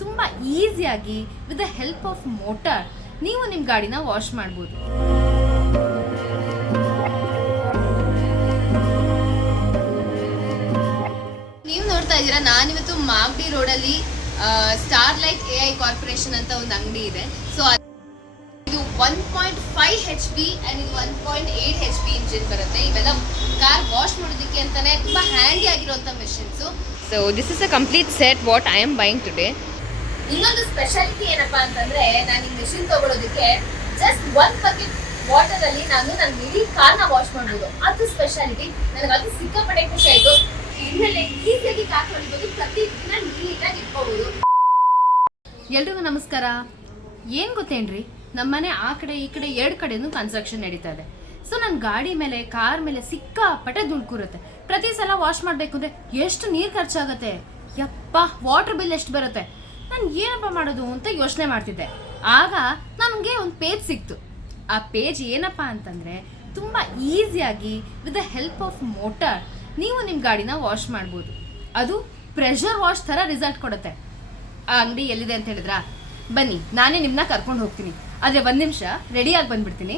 ತುಂಬ ಈಸಿಯಾಗಿ with the help of motor ನೀವು ನಿಮ್ಮ ಗಾಡಿನ ವಾಶ್ ಮಾಡ್ಬೋದು. ನೀವು ನೋಡ್ತಾ ಇದ್ದೀರಾ, ನಾನಿವತ್ತು ಮಾಗಡಿ ರೋಡಲ್ಲಿ ಸ್ಟಾರ್ಲೈಟ್ AI ಕಾರ್ಪೊರೇಷನ್ ಅಂತ ಒಂದು ಅಂಗಡಿ ಇದೆ. ಸೊ ಇದು 1.5 HP ಅಂಡ್ ಇದು 1.8 HP ಇಂಜಿನ್ ಬರುತ್ತೆ. ಇವೆಲ್ಲ ಕಾರ್ ವಾಶ್ ಮಾಡೋದಕ್ಕೆ ಅಂತಾನೆ ತುಂಬಾ ಹ್ಯಾಂಡಿ ಆಗಿರುವಂತ machines. So this is a complete set what I am buying today. ಇನ್ನೊಂದು ಸ್ಪೆಷಾಲಿಟಿ ಏನಪ್ಪಾ ಅಂತಂದ್ರೆ, ನಾನು ಈ ಮೆಷಿನ್ ತಗೊಳ್ಳೋದಕ್ಕೆ ಜಸ್ಟ್ 1 ಬಕೆಟ್ ವಾಟರ್ ಅಲ್ಲಿ ನಾನು ನನ್ನ ಇಡೀ ಕಾರ್ನ ವಾಶ್ ಮಾಡ್ಬೋದು. ಅದು ಸ್ಪೆಷಾಲಿಟಿ. ನನಗೆ ಅದು ಸಿಕ್ಕಾಪಟ್ಟೆ ಖುಷಿ ಆಯ್ತು. ಇದರಲ್ಲೇ ಈಸಿಯಾಗಿ ಕಾರ್ ತೊಳಿಬೋದು, ಪ್ರತಿದಿನ ನೀಟಾಗಿ ಇಟ್ಕೋಬಹುದು. ಎಲ್ರಿಗೂ ನಮಸ್ಕಾರ. ಏನ್ ಗೊತ್ತೇನ್ರಿ, ನಮ್ಮನೆ ಆ ಕಡೆ ಈ ಕಡೆ 2 ಕಡೆನೂ ಕನ್ಸ್ಟ್ರಕ್ಷನ್ ನಡೀತಾ ಇದೆ. ಸೊ ನನ್ನ ಗಾಡಿ ಮೇಲೆ ಕಾರ್ ಮೇಲೆ ಸಿಕ್ಕಾಪಟ್ಟೆ ದುಡ್ಡು ಕೂರುತ್ತೆ. ಪ್ರತಿ ಸಲ ವಾಶ್ ಮಾಡಬೇಕು ಅಂದರೆ ಎಷ್ಟು ನೀರು ಖರ್ಚಾಗುತ್ತೆ, ಯಪ್ಪ ವಾಟರ್ ಬಿಲ್ ಎಷ್ಟು ಬರುತ್ತೆ, ನಾನು ಏನಪ್ಪ ಮಾಡೋದು ಅಂತ ಯೋಚನೆ ಮಾಡ್ತಿದ್ದೆ. ಆಗ ನನಗೆ ಒಂದು ಪೇಜ್ ಸಿಕ್ತು. ಆ ಪೇಜ್ ಏನಪ್ಪ ಅಂತಂದರೆ, ತುಂಬ ಈಸಿಯಾಗಿ with the help of motor ನೀವು ನಿಮ್ಮ ಗಾಡಿನ ವಾಶ್ ಮಾಡ್ಬೋದು. ಅದು ಪ್ರೆಷರ್ ವಾಶ್ ಥರ ರಿಸಲ್ಟ್ ಕೊಡುತ್ತೆ. ಆ ಅಂಗಡಿ ಎಲ್ಲಿದೆ ಅಂತ ಹೇಳಿದ್ರಾ, ಬನ್ನಿ ನಾನೇ ನಿಮ್ಮನ್ನ ಕರ್ಕೊಂಡು ಹೋಗ್ತೀನಿ. ಆದರೆ 1 ನಿಮಿಷ ರೆಡಿಯಾಗಿ ಬಂದ್ಬಿಡ್ತೀನಿ.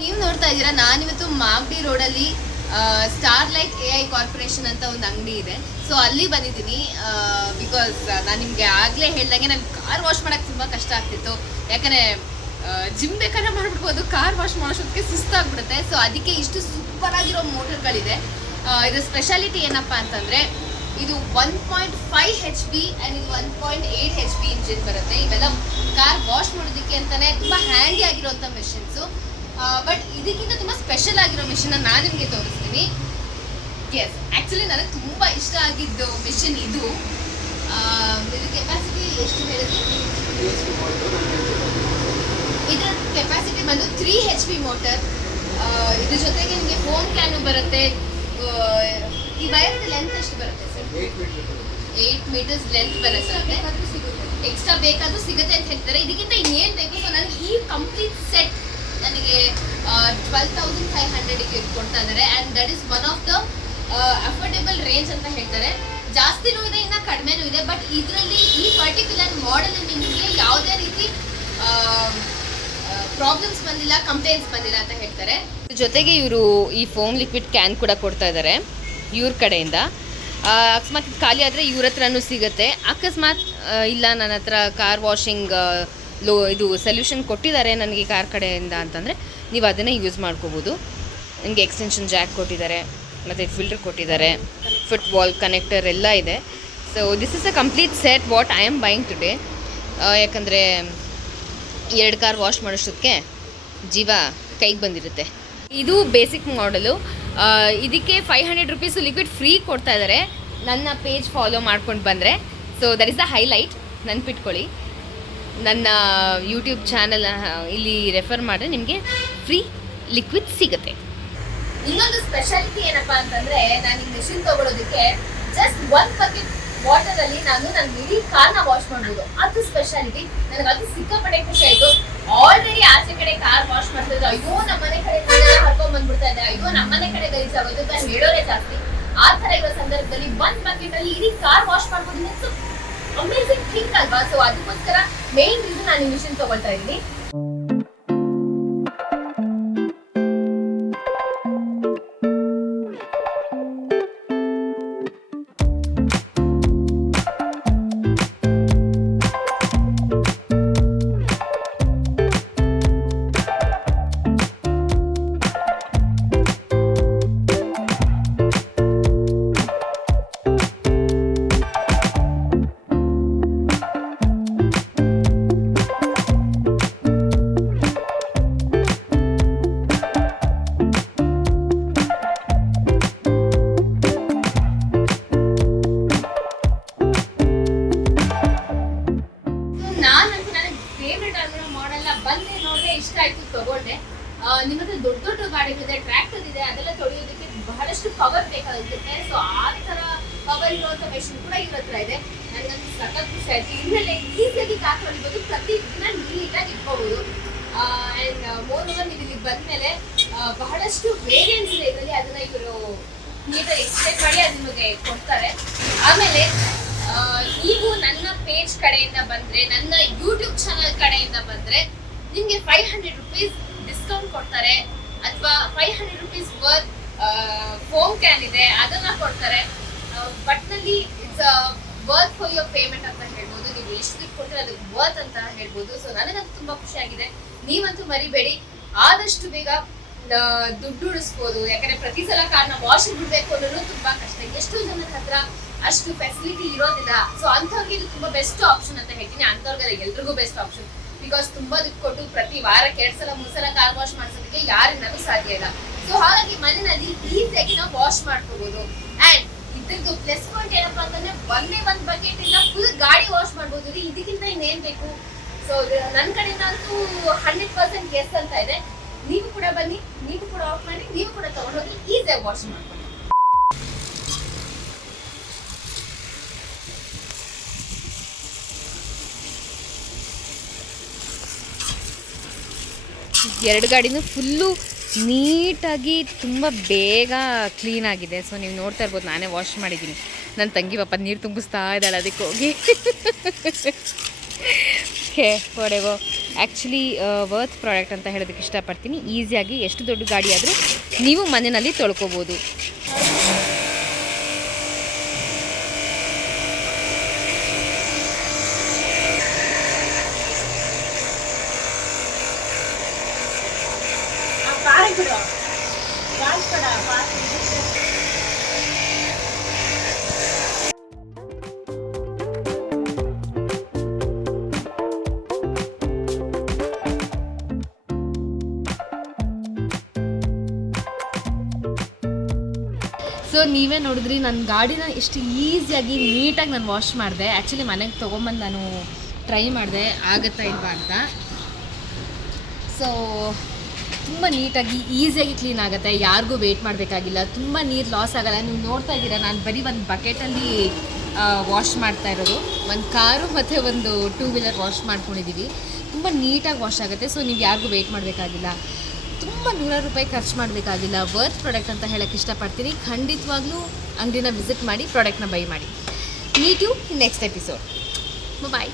ನೀವು ನೋಡ್ತಾ ಇದ್ದೀರಾ, ನಾನಿವತ್ತು ಮಾಗಡಿ ರೋಡಲ್ಲಿ ಸ್ಟಾರ್ಲೈಟ್ AI ಕಾರ್ಪೊರೇಷನ್ ಅಂತ ಒಂದು ಅಂಗಡಿ ಇದೆ. ಸೊ ಅಲ್ಲಿ ಬಂದಿದ್ದೀನಿ ಬಿಕಾಸ್ ನಾನು ನಿಮಗೆ ಆಗಲೇ ಹೇಳ್ದಂಗೆ ನಾನು ಕಾರ್ ವಾಶ್ ಮಾಡೋಕ್ಕೆ ತುಂಬ ಕಷ್ಟ ಆಗ್ತಿತ್ತು. ಯಾಕಂದರೆ ಜಿಮ್ ಬೇಕಾದ್ರೆ ಮಾಡ್ಬಿಡ್ಬೋದು, ಕಾರ್ ವಾಶ್ ಮಾಡೋಷ್ಟೊತ್ತಿಗೆ ಸುಸ್ತಾಗ್ಬಿಡುತ್ತೆ. ಸೊ ಅದಕ್ಕೆ ಇಷ್ಟು ಸೂಪರ್ ಆಗಿರೋ ಮೋಟರ್ಗಳಿದೆ. ಇದರ ಸ್ಪೆಷಾಲಿಟಿ ಏನಪ್ಪ ಅಂತಂದರೆ, ಇದು 1.5 HP ಆ್ಯಂಡ್ ಇದು 1.8 HP ಇಂಜಿನ್ ಬರುತ್ತೆ. ಇವೆಲ್ಲ ಕಾರ್ ವಾಶ್ ಮಾಡೋದಕ್ಕೆ ಅಂತಲೇ ತುಂಬ ಹ್ಯಾಂಡಿ ಆಗಿರೋಂಥ ಮೆಷಿನ್ಸು. ಬಟ್ ಇದಕ್ಕಿಂತ ತುಂಬ ಸ್ಪೆಷಲ್ ಆಗಿರೋ ಮಿಷಿನ್ನ ನಾನು ನಿಮಗೆ ತೋರಿಸ್ತೀನಿ. ಎಸ್, ಆ್ಯಕ್ಚುಲಿ ನನಗೆ ತುಂಬ ಇಷ್ಟ ಆಗಿದ್ದು ಮಿಷಿನ್ ಇದು. ಇದು ಕೆಪಾಸಿಟಿ ಎಷ್ಟು ಹೇಳಿದ್ವಿ? ಇದರ ಕೆಪಾಸಿಟಿ ಬಂದು 3 HP ಮೋಟರ್. ಇದ್ರ ಜೊತೆಗೆ ನಿಮಗೆ ಫೋನ್ ಕ್ಯಾನು ಬರುತ್ತೆ. ಈ ವೈರ್ದ ಲೆಂತ್ ಎಷ್ಟು ಬರುತ್ತೆ ಸರ್? 8 ಮೀಟರ್ಸ್ ಲೆಂತ್ ಬರುತ್ತೆ. ಎಕ್ಸ್ಟ್ರಾ ಬೇಕಾದ್ರೂ ಸಿಗುತ್ತೆ ಅಂತ ಹೇಳ್ತಾರೆ. ಇದಕ್ಕಿಂತ ಇನ್ನೇನು ಬೇಕು? ಸೊ ನನಗೆ ಈ ಕಂಪ್ಲೀಟ್ ಸೆಟ್ ನನಗೆ 12,500ಗೆ ಕೊಡ್ತಾ ಇದ್ದಾರೆ. And that is one of the affordable range ಅಂತ ಹೇಳ್ತಾರೆ. ಜಾಸ್ತಿನೂ ಇದೆ, ಇನ್ನು ಕಡಿಮೆನೂ ಇದೆ. ಬಟ್ ಇದರಲ್ಲಿ ಈ ಪರ್ಟಿಕ್ಯುಲರ್ ಮಾಡೆಲ್ ನಿಮಗೆ ಯಾವುದೇ ರೀತಿ ಪ್ರಾಬ್ಲಮ್ಸ್ ಬಂದಿಲ್ಲ, ಕಂಪ್ಲೇಂಟ್ಸ್ ಬಂದಿಲ್ಲ ಅಂತ ಹೇಳ್ತಾರೆ. ಜೊತೆಗೆ ಇವರು ಈ ಫೋಮ್ ಲಿಕ್ವಿಡ್ ಕ್ಯಾನ್ ಕೂಡ ಕೊಡ್ತಾ ಇದ್ದಾರೆ ಇವ್ರ ಕಡೆಯಿಂದ. ಅಕಸ್ಮಾತ್ ಇದು ಖಾಲಿ ಆದರೆ ಇವ್ರ ಹತ್ರನೂ ಸಿಗುತ್ತೆ. ಅಕಸ್ಮಾತ್ ಇಲ್ಲ ನನ್ನ ಹತ್ರ ಕಾರ್ ವಾಷಿಂಗ್ ಇದು ಸೊಲ್ಯೂಷನ್ ಕೊಟ್ಟಿದ್ದಾರೆ ನನಗೆ ಕಾರ್ ಕಡೆಯಿಂದ ಅಂತಂದರೆ ನೀವು ಅದನ್ನೇ ಯೂಸ್ ಮಾಡ್ಕೋಬೋದು. ನನಗೆ ಎಕ್ಸ್ಟೆನ್ಷನ್ ಜಾಕ್ ಕೊಟ್ಟಿದ್ದಾರೆ, ಮತ್ತು ಫಿಲ್ಟರ್ ಕೊಟ್ಟಿದ್ದಾರೆ, ಫುಟ್ ವಾಲ್ ಕನೆಕ್ಟರ್ ಎಲ್ಲ ಇದೆ. So this is a complete set what I am buying today. ಯಾಕಂದರೆ 2 ಕಾರ್ ವಾಶ್ ಮಾಡೋಷ್ಟೊತ್ತಿಗೆ ಜೀವ ಕೈಗೆ ಬಂದಿರುತ್ತೆ. ಇದು ಬೇಸಿಕ್ ಮಾಡೆಲು. ಇದಕ್ಕೆ 500 ರುಪೀಸು ಲಿಕ್ವಿಡ್ ಫ್ರೀ ಕೊಡ್ತಾ ಇದ್ದಾರೆ ನನ್ನ ಪೇಜ್ ಫಾಲೋ ಮಾಡ್ಕೊಂಡು ಬಂದರೆ. So that is the highlight, ನೆನ್ಪಿಟ್ಕೊಳ್ಳಿ. ನನ್ನ ಯೂಟ್ಯೂಬ್ ಚಾನಲ್ ಇಲ್ಲಿ ರೆಫರ್ ಮಾಡಿದ್ರೆ ನಿಮಗೆ ಫ್ರೀ ಲಿಕ್ವಿಡ್ ಸಿಗುತ್ತೆ. ಇನ್ನೊಂದು ಸ್ಪೆಷಾಲಿಟಿ ಏನಪ್ಪಾ ಅಂತಂದ್ರೆ, ನಾನು ಈ ಮೆಷಿನ್ ತಗೊಳ್ಳೋದಕ್ಕೆ ಜಸ್ಟ್ 1 ಬಕೆಟ್ ವಾಟರ್ ಅಲ್ಲಿ ನಾನು ನನ್ನ ಇಡೀ ಕಾರ್ನ ವಾಶ್ ಮಾಡ್ಬೋದು. ಅದು ಸ್ಪೆಷಾಲಿಟಿ. ನನಗೆ ಅದು ಸಿಕ್ಕಾಪಟ್ಟೆ ಖುಷಿ ಆಯ್ತು. ಆಲ್ರೆಡಿ ಆಚೆ ಕಡೆ ಕಾರ್ ವಾಶ್ ಮಾಡ್ತಿದ್ರೆ ಅಯ್ಯೋ ನಮ್ಮನೆ ಕಡೆ ಹರ್ಕೊಂಡ್ ಬಂದ್ಬಿಡ್ತಾ ಇದೆ, ಅಯ್ಯೋ ನಮ್ಮನೆ ಕಡೆ ಗಲೀಜಾಗೋದು ಅಂತ ಹೇಳೋದೇ ಜಾಸ್ತಿ. ಆ ತರ ಇರೋ ಸಂದರ್ಭದಲ್ಲಿ 1 ಬಕೆಟ್ ಅಲ್ಲಿ ಇಡೀ ಕಾರ್ ವಾಶ್ ಮಾಡ್ಬೋದು. ನೆಕ್ಸ್ಟ್ ಅಮೇಜಿಂಗ್ ಥಿಂಗ್ ಅಲ್ವಾ? ಸೊ ಅದಕ್ಕೋಸ್ಕರ ಮೇನ್ ರೀಸನ್ ನಾನು ಈ ಮಿಷಿನ್ ತಗೊಳ್ತಾ ಇದ್ದೀನಿ. ಇಷ್ಟ ಆಯ್ತು ತಗೊಂಡೆ. ನಿಮ್ಮ ಹತ್ರ ದೊಡ್ಡ ದೊಡ್ಡ ಗಾಡಿಗಳಿದೆ, ಟ್ರ್ಯಾಕ್ಟರ್ ಇದೆ, ಅದೆಲ್ಲ ತೊಳೆಯೋದಕ್ಕೆ ಬಹಳಷ್ಟು ಪವರ್ ಬೇಕಾಗುತ್ತೆ. ಸೊ ಆ ತರ ಪವರ್ ಇರುವಂತ ಮೆಷಿನ್ ಕೂಡ ಇವ್ರ ಹತ್ರ ಇದೆ. ನನಗಂತೂ ಸಖತ್ ಖುಷಿ ಆಯ್ತು. ಇನ್ಮೇಲೆ ಈಸಿಯಾಗಿ ಕಾರ್ ತೊಳಿಬೋದು, ಪ್ರತಿ ದಿನ ನೀಟಾಗಿ ಇಟ್ಕೋಬಹುದು. ಆ್ಯಂಡ್ ಮೋರ್ ಓವರ್ ನೀವು ಇಲ್ಲಿ ಬಂದಮೇಲೆ ಬಹಳಷ್ಟು ವೇರಿಯಂಟ್ಸ್ ಇದೆ ಇದರಲ್ಲಿ, ಅದನ್ನ ಇವರು ನೀಟಾಗಿ ಎಕ್ಸ್ಪ್ಲೇನ್ ಮಾಡಿ ಅದು ನಿಮಗೆ ಕೊಡ್ತಾರೆ. ಆಮೇಲೆ ನೀವು ನನ್ನ ಪೇಜ್ ಕಡೆಯಿಂದ ಬಂದರೆ, ನನ್ನ ಯೂಟ್ಯೂಬ್ ಚಾನಲ್ ಕಡೆಯಿಂದ ಬಂದರೆ ನಿಮಗೆ 500 rupees ಡಿಸ್ಕೌಂಟ್ ಕೊಡ್ತಾರೆ, ಅಥವಾ 500 rupees ವರ್ತ್ ಫೋಮ್ ಕ್ಯಾನ್ ಇದೆ ಅದನ್ನ ಕೊಡ್ತಾರೆ. ಬಟ್ನಲ್ಲಿ it's worth for your payment ಅಂತ ಹೇಳ್ಬೋದು. ನೀವು ಎಷ್ಟು ದುಡ್ಡು ಕೊಡ್ತೀರ ಅದಕ್ಕೆ ವರ್ತ್ ಅಂತ ಹೇಳ್ಬೋದು. ಸೊ ನನಗಂತೂ ತುಂಬ ಖುಷಿಯಾಗಿದೆ. ನೀವಂತೂ ಮರಿಬೇಡಿ, ಆದಷ್ಟು ಬೇಗ ದುಡ್ಡು ಉಳಿಸ್ಬೋದು. ಯಾಕಂದ್ರೆ ಪ್ರತಿ ಸಲ ಕಾರ್ನ ವಾಶ್ ಬಿಡಬೇಕು ಅನ್ನೋದು ತುಂಬಾ ಕಷ್ಟ. ಎಷ್ಟು ಜನರ ಹತ್ರ ಅಷ್ಟು ಫೆಸಿಲಿಟಿ ಇರೋದಿಲ್ಲ. ಸೊ ಅಂಥವ್ರಿಗೆ ಇದು ತುಂಬಾ ಬೆಸ್ಟ್ ಆಪ್ಷನ್ ಅಂತ ಹೇಳ್ತೀನಿ. ಅಂಥವ್ರಿಗೆ ಎಲ್ರಿಗೂ ಬೆಸ್ಟ್ ಆಪ್ಷನ್. ಬಿಕಾಸ್ ತುಂಬಾ ದುಡ್ಡು ಕೊಟ್ಟು ಪ್ರತಿ ವಾರಕ್ಕೆ 2 ಸಲ 3 ಸಲ ಕಾರ್ ವಾಶ್ ಮಾಡಿಸೋದಕ್ಕೆ ಯಾರಿಂದಲೂ ಸಾಧ್ಯ ಇಲ್ಲ. ಸೊ ಹಾಗಾಗಿ ಮನೆಯಲ್ಲಿ ಈಸಿಯಾಗಿ ನಾವು ವಾಶ್ ಮಾಡ್ಕೋಬಹುದು. ಅಂಡ್ ಇದ್ರದ್ದು ಪ್ಲಸ್ ಪಾಯಿಂಟ್ ಏನಪ್ಪಾ ಅಂತಂದ್ರೆ ಒಂದೇ ಒಂದು ಬಕೆಟ್ ಇಂದ ಫುಲ್ ಗಾಡಿ ವಾಶ್ ಮಾಡ್ಬೋದು. ಇದಕ್ಕಿಂತ ಇನ್ನೇನ್ ಬೇಕು? ಸೊ ನನ್ನ ಕಡೆಯಿಂದ ಅಂತೂ 100% ಎಸ್ ಅಂತ ಇದೆ. ನೀವು ಕೂಡ ಬನ್ನಿ, ನೀವು ಕೂಡ ಆಫ್ ಮಾಡಿ, ನೀವು ಕೂಡ ತಗೊಂಡೋಗಿ ಈಸಿಯಾಗಿ ವಾಶ್ ಮಾಡ್ಕೊಳ್ಳಿ. ಎರಡು ಗಾಡಿನೂ ಫುಲ್ಲು ನೀಟಾಗಿ ತುಂಬ ಬೇಗ ಕ್ಲೀನ್ ಆಗಿದೆ. ಸೊ ನೀವು ನೋಡ್ತಾ ಇರ್ಬೋದು, ನಾನೇ ವಾಶ್ ಮಾಡಿದ್ದೀನಿ. ನನ್ನ ತಂಗಿ ಪಾಪ ನೀರು ತುಂಬಿಸ್ತಾ ಇದ್ದಾಳೆ ಅದಕ್ಕೆ ಹೋಗಿ. Okay forever actually worth product ಅಂತ ಹೇಳೋದಕ್ಕೆ ಇಷ್ಟಪಡ್ತೀನಿ. ಈಸಿಯಾಗಿ ಎಷ್ಟು ದೊಡ್ಡ ಗಾಡಿ ಆದರೂ ನೀವು ಮನೆಯಲ್ಲಿ ತೊಳ್ಕೊಬೋದು. ಸೊ ನೀವೇ ನೋಡಿದ್ರಿ ನನ್ನ ಗಾಡಿನ ಎಷ್ಟು ಈಸಿಯಾಗಿ ನೀಟಾಗಿ ನಾನು ವಾಶ್ ಮಾಡಿದೆ. ಆ್ಯಕ್ಚುಲಿ ಮನೆಗೆ ತೊಗೊಂಬಂದು ನಾನು ಟ್ರೈ ಮಾಡಿದೆ ಆಗುತ್ತಾ ಇಲ್ವಾ ಅಂತ. ಸೊ ತುಂಬ ನೀಟಾಗಿ ಈಸಿಯಾಗಿ ಕ್ಲೀನ್ ಆಗುತ್ತೆ, ಯಾರಿಗೂ ವೆಯ್ಟ್ ಮಾಡಬೇಕಾಗಿಲ್ಲ, ತುಂಬ ನೀರು ಲಾಸ್ ಆಗೋಲ್ಲ. ನೀವು ನೋಡ್ತಾ ಇದ್ದೀರಾ, ನಾನು ಬರೀ ಒಂದು ಬಕೆಟಲ್ಲಿ ವಾಶ್ ಮಾಡ್ತಾ ಇರೋದು. ಒಂದು ಕಾರು ಮತ್ತು ಒಂದು 2 ವೀಲರ್ ವಾಶ್ ಮಾಡ್ಕೊಂಡಿದ್ದೀವಿ. ತುಂಬ ನೀಟಾಗಿ ವಾಶ್ ಆಗುತ್ತೆ. ಸೊ ನೀವು ಯಾರಿಗೂ ವೆಯ್ಟ್ ಮಾಡಬೇಕಾಗಿಲ್ಲ, ತುಂಬ 100 ರೂಪಾಯಿ ಖರ್ಚು ಮಾಡಬೇಕಾಗಿಲ್ಲ. ವರ್ತ್ ಪ್ರಾಡಕ್ಟ್ ಅಂತ ಹೇಳೋಕ್ಕೆ ಇಷ್ಟಪಡ್ತೀನಿ. ಖಂಡಿತವಾಗ್ಲೂ ಅಂಗಡಿನ ವಿಸಿಟ್ ಮಾಡಿ ಪ್ರಾಡಕ್ಟ್ನ ಬೈ ಮಾಡಿ. Meet you next episode. Bye.